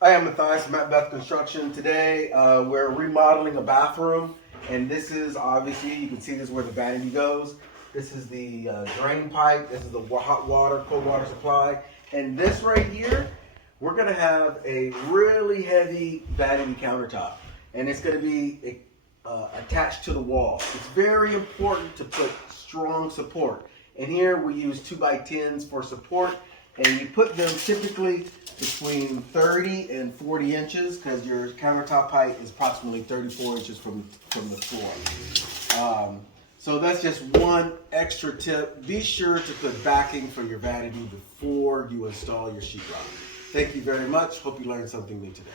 I am Matthias, MattBeth Construction. Today we're remodeling a bathroom, and this is obviously, you can see this is where the vanity goes. This is the drain pipe, this is the hot water, cold water supply, and this right here, we're gonna have a really heavy vanity countertop, and it's gonna be attached to the wall. It's very important to put strong support, and here we use 2x10s for support, and you put them typically between 30 and 40 inches because your countertop height is approximately 34 inches from the floor. So that's just one extra tip. Be sure to put backing for your vanity before you install your sheetrock. Thank you very much. Hope you learned something new today.